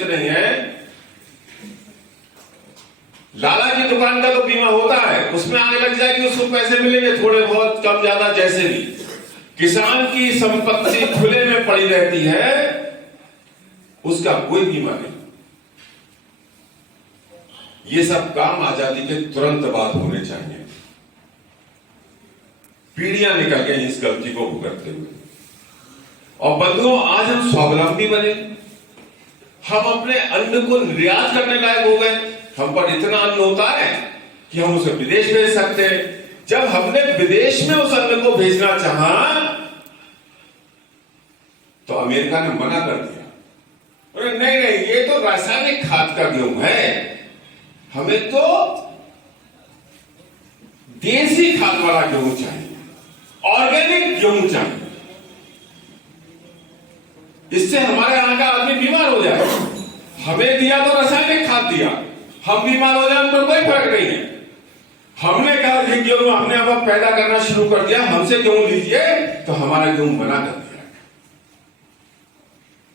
नहीं है। लाला की दुकान का तो बीमा होता है, उसमें आगे लग जाएगी, उसको पैसे मिलेंगे थोड़े बहुत कम ज्यादा जैसे भी। किसान की संपत्ति खुले में पड़ी रहती है, उसका कोई बीमा नहीं। ये सब काम आजादी के तुरंत बाद होने चाहिए। पीढ़ियां निकल गई इस गलती को भुगतते हुए। और बंधुओं, आज हम स्वावलंबी बने, हम अपने अन्न को निर्यात करने लायक हो गए। हम पर इतना अन्न होता है कि हम उसे विदेश भेज सकते हैं। जब हमने विदेश में उस अन्न को भेजना चाहा तो अमेरिका ने मना कर दिया। अरे नहीं नहीं, ये तो रासायनिक खाद का गेहूं है, हमें तो देसी खाद वाला गेहूं चाहिए, ऑर्गेनिक गेहूं चाहिए। इससे हमारे यहां का आदमी बीमार हो जाए। हमें दिया तो रासायनिक खाद दिया, हम बीमार हो जाए तो कोई फर्क नहीं है। हमने कहा कि गेहूं हमने अब पैदा करना शुरू कर दिया, हमसे गेहूं लीजिए, तो हमारा गेहूं मना कर दिया।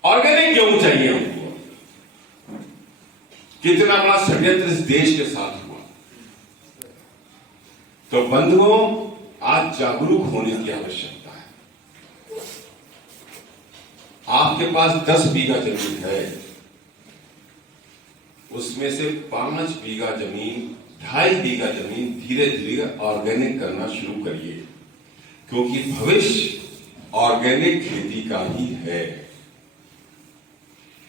ऑर्गेनिक गेहूं चाहिए हमको। कितना बड़ा षड्यंत्र इस देश के साथ हुआ। तो बंधुओं, आज जागरूक होने की आवश्यकता है। आपके पास 10 बीघा जमीन है, उसमें से 5 बीघा जमीन, 2.5 बीघा जमीन धीरे धीरे ऑर्गेनिक करना शुरू करिए, क्योंकि भविष्य ऑर्गेनिक खेती का ही है।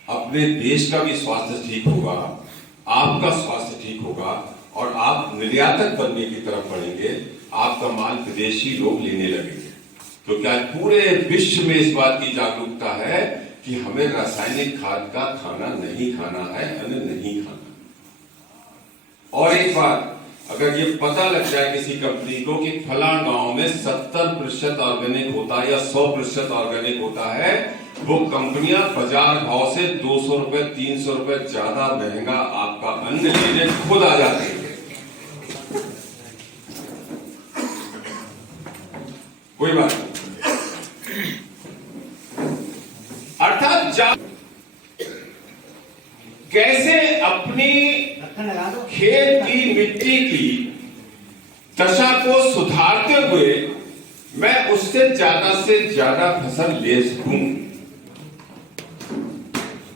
अपने देश का भी स्वास्थ्य ठीक होगा, आपका स्वास्थ्य ठीक होगा, और आप निर्यातक बनने की तरफ बढ़ेंगे। आपका माल विदेशी लोग लेने लगेंगे, क्योंकि आज पूरे विश्व में इस बात की जागरूकता है कि हमें रासायनिक खाद का खाना नहीं खाना है, अन्न नहीं खाना। और एक बात, अगर ये पता लग जाए किसी कंपनी को कि फलां गांव में 70% ऑर्गेनिक होता है या 100% ऑर्गेनिक होता है, वो कंपनियां बाजार भाव से 200 रुपए 300 रुपए ज्यादा महंगा आपका अन्न लेने खुद आ जाते हैं। कोई बात नहीं। अर्थात कैसे अपनी खेत की मिट्टी की दशा को सुधारते हुए मैं उससे ज्यादा फसल ले सकूं।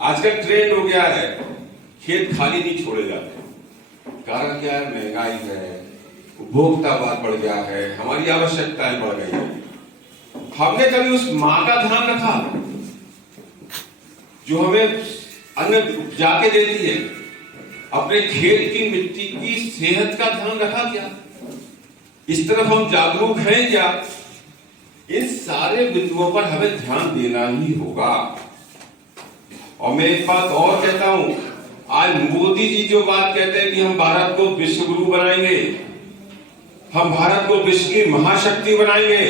आजकल ट्रेंड हो गया है, खेत खाली नहीं छोड़े जाते। कारण क्या है? महंगाई है, उपभोक्तावाद बढ़ गया है, हमारी आवश्यकताएं बढ़ गई है। हमने कभी उस मां का ध्यान रखा जो हमें अन्न उपजा के देती है? अपने खेत की मिट्टी की सेहत का ध्यान रखा क्या? इस तरफ हम जागरूक हैं क्या? इन सारे बिंदुओं पर हमें ध्यान देना ही होगा। और मैं एक बात और कहता हूं, आज मोदी जी जो बात कहते हैं कि हम भारत को विश्व गुरु बनाएंगे, हम भारत को विश्व की महाशक्ति बनाएंगे,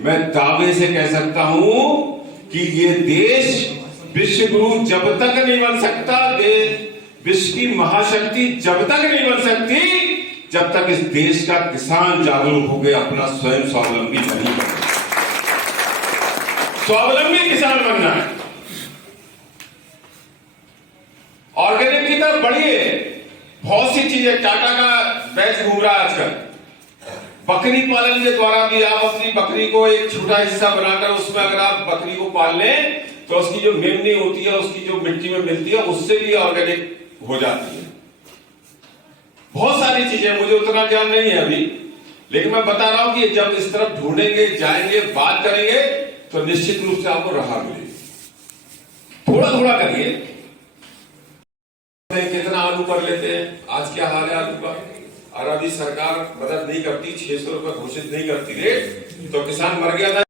मैं दावे से कह सकता हूं कि ये देश विश्व गुरु जब तक नहीं बन सकता, विश्व की महाशक्ति जब तक नहीं बन सकती, जब तक इस देश का किसान जागरूक हो गया अपना स्वयं स्वावलंबी नहीं बने। स्वावलंबी किसान बनना है। ऑर्गेनिक की तरफ बढ़िए। बहुत सी चीजें, टाटा का बैच घूम रहा है आजकल। बकरी पालन के द्वारा भी आप अपनी बकरी को एक छोटा हिस्सा बनाकर उसमें अगर आप बकरी को पाल लें तो उसकी जो मेमनी होती है, उसकी जो मिट्टी में मिलती है, उससे भी ऑर्गेनिक हो जाती है। बहुत सारी चीजें, मुझे उतना ज्ञान नहीं है अभी, लेकिन मैं बता रहा हूं कि जब इस तरफ ढूंढेंगे, जाएंगे, बात करेंगे, तो निश्चित रूप से आपको राह मिलेगी। थोड़ा थोड़ा करिए। कितना आलू कर लेते हैं, आज क्या हाल है आलू का? और अभी सरकार मदद नहीं करती, 600 रुपए घोषित नहीं करती रेट, तो किसान मर गया था।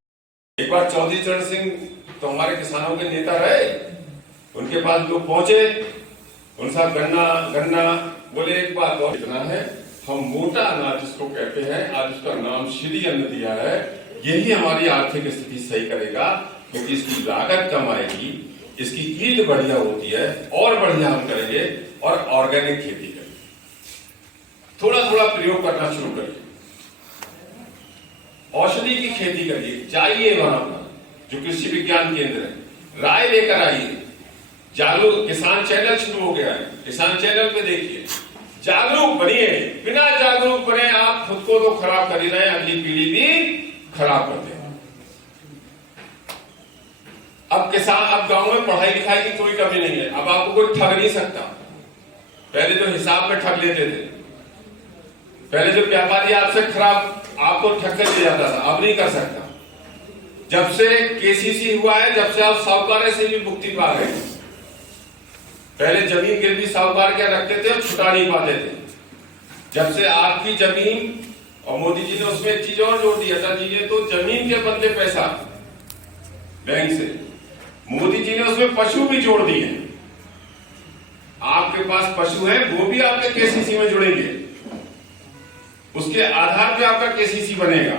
एक बार चौधरी चरण सिंह तो हमारे किसानों के नेता रहे, उनके पास लोग पहुंचे, उनके साथ गन्ना बोले। एक बात और इतना है, हम मोटा अनाज जिसको कहते हैं, आज उसका नाम श्री अन्न दिया है। यही हमारी आर्थिक स्थिति सही करेगा, क्योंकि इसकी लागत कम आएगी, इसकी ईल्ड बढ़िया होती है, और बढ़िया हम करेंगे और ऑर्गेनिक खेती करेंगे। थोड़ा थोड़ा प्रयोग करना शुरू करिए। औषधि की खेती करिए, जाइए वहां पर जो कृषि विज्ञान केंद्र है, राय लेकर आइए। जागरूक किसान चैनल शुरू हो गया है, किसान चैनल पे देखिए, जागरूक बनिए। बिना जागरूक बने आप खुद को तो खराब कर ही रहे हैं, अगली पीढ़ी भी खराब कर दें। अब किसान, अब गांव में पढ़ाई लिखाई की कोई कमी नहीं है, अब आपको कोई ठग नहीं सकता। पहले जो हिसाब में ठग लेते थे, पहले जो व्यापारी आपसे खराब आपको ठग कर ले जाता था, अब नहीं कर सकता। जब से केसीसी हुआ है, जब से आप साहूकार से भी मुक्ति पा गए। पहले जमीन गिरवी साहूकार क्या रखते थे और छुटा नहीं पाते थे। जब से आपकी जमीन, और मोदी जी ने उसमें एक चीज और जोड़ दी, अटल जी ने तो जमीन के बदले पैसा बैंक से, मोदी जी ने उसमें पशु भी जोड़ दिए। आपके पास पशु है, वो भी आपके केसीसी में जुड़ेंगे, उसके आधार पे आपका केसीसी बनेगा।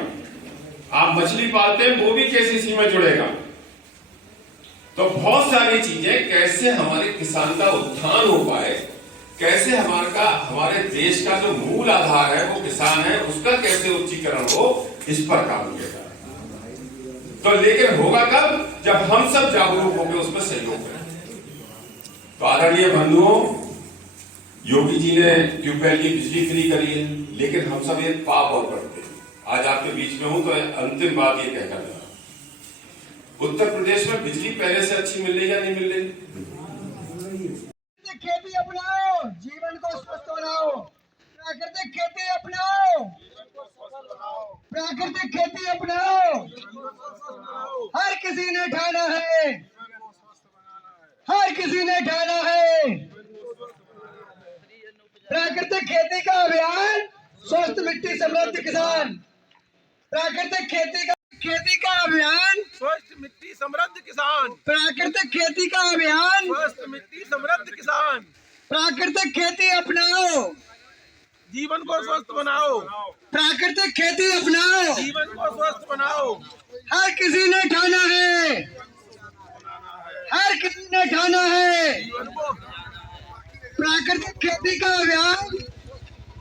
आप मछली पालते हैं, वो भी केसीसी में जुड़ेगा। तो बहुत सारी चीजें, कैसे हमारे किसान का उत्थान हो पाए, कैसे हमारे देश का जो मूल आधार है वो किसान है, उसका कैसे उच्चीकरण हो, इस पर काम किया जाए। तो लेकिन होगा कब? जब हम सब जागरूक होकर उसमें सहयोग करें। तो आदरणीय बंधुओं, योगी जी ने ट्यूबवेल की बिजली फ्री करी है, लेकिन हम सब एक पाप और करते हैं। आज आपके बीच में हूं तो अंतिम बात ये कहना चाहता हूं, उत्तर प्रदेश में बिजली पहले से अच्छी मिल रही है या नहीं मिल रही? खेती अपनाओ, जीवन को स्वस्थ बनाओ। प्राकृतिक खेती अपनाओ, प्राकृतिक खेती अपनाओ। हर किसी ने ठाना है, हर किसी ने ठाना है। प्राकृतिक खेती का अभियान, स्वस्थ मिट्टी समृद्ध किसान। प्राकृतिक खेती का अभियान, स्वस्थ मिट्टी समृद्ध किसान। प्राकृतिक खेती का अभियान, स्वस्थ मिट्टी समृद्ध किसान। प्राकृतिक खेती अपनाओ, जीवन को स्वस्थ बनाओ। प्राकृतिक खेती अपनाओ, जीवन को स्वस्थ बनाओ। हर किसी ने ठाना है, हर किसी ने ठाना है। जीवन को प्राकृतिक खेती का अभियान,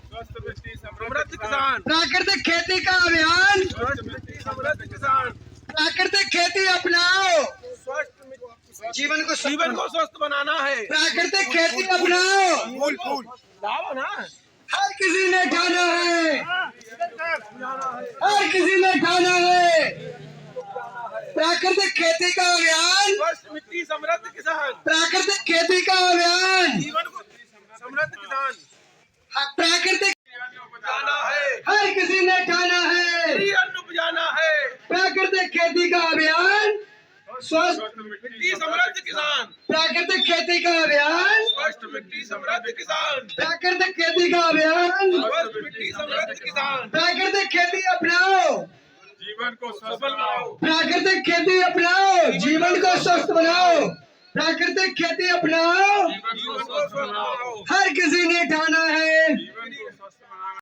स्वस्थ मिट्टी समृद्ध किसान। प्राकृतिक खेती का अभियान, स्वस्थ मिट्टी समृद्ध किसान। प्राकृतिक खेती अपनाओ, स्वस्थ मिट्टी, जीवन को स्वस्थ बनाना है। प्राकृतिक खेती अपनाओ, फूल लाओ ना। हर किसी ने ठाना है, हर किसी ने ठाना है। प्राकृतिक खेती का अभियान, स्वस्थ मिट्टी समृद्ध किसान। प्राकृतिक खेती का अभियान, जीवन को समृद्ध किसान। प्राकृतिक जाना है, हर किसी ने ठाना है। अन्न उपजाना है। प्राकृतिक खेती का अभियान, स्वस्थ मिट्टी समृद्ध किसान। प्राकृतिक खेती का अभियान, स्वस्थ मिट्टी समृद्ध किसान। प्राकृतिक खेती का अभियान, स्वस्थ मिट्टी समृद्ध किसान। प्राकृतिक खेती अपनाओ, जीवन को सफल बनाओ। प्राकृतिक खेती अपनाओ, जीवन को स्वस्थ बनाओ। प्राकृतिक खेती अपनाओ, जीवन को स्वस्थ बनाओ। हर किसी ने ठाना